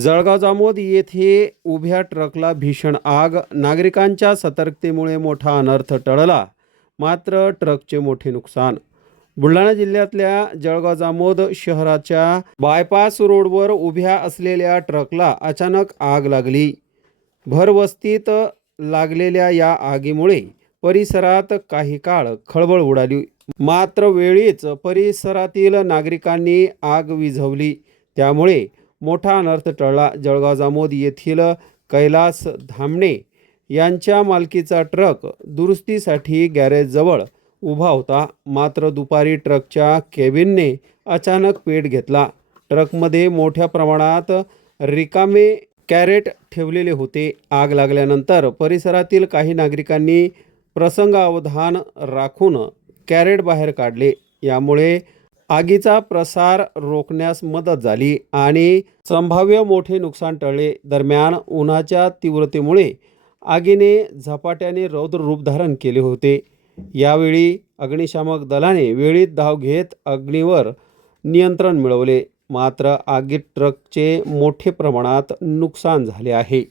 जळगाव जामोद येथे उभ्या ट्रकला भीषण आग. नागरिकांच्या सतर्कतेमुळे मोठा अनर्थ टळला, मात्र ट्रकचे मोठे नुकसान. बुलढाणा जिल्ह्यातल्या जळगाव जामोद शहराच्या बायपास रोडवर उभ्या असलेल्या ट्रकला अचानक आग लागली. भरवस्तीत लागलेल्या या आगीमुळे परिसरात काही काळ खळबळ उडाली, मात्र वेळीच परिसरातील नागरिकांनी आग विझवली, त्यामुळे मोठा अनर्थ टळला. जळगाव जामोद येथील कैलास धामणे यांच्या मालकीचा ट्रक दुरुस्तीसाठी गॅरेजजवळ उभा होता, मात्र दुपारी ट्रकच्या केबिनने अचानक पेट घेतला. ट्रकमध्ये मोठ्या प्रमाणात रिकामे कॅरेट ठेवलेले होते. आग लागल्यानंतर परिसरातील काही नागरिकांनी प्रसंगावधान राखून कॅरेट बाहेर काढले. यामुळे आगीचा प्रसार रोखण्यास मदत झाली आणि संभाव्य मोठे नुकसान टळले. दरम्यान उन्हाच्या तीव्रतेमुळे आगीने झपाट्याने रौद्र रूप धारण केले होते. यावेळी अग्निशामक दलाने वेळीच धाव घेत आगीवर नियंत्रण मिळवले, मात्र आगीत ट्रकचे मोठे प्रमाणात नुकसान झाले आहे.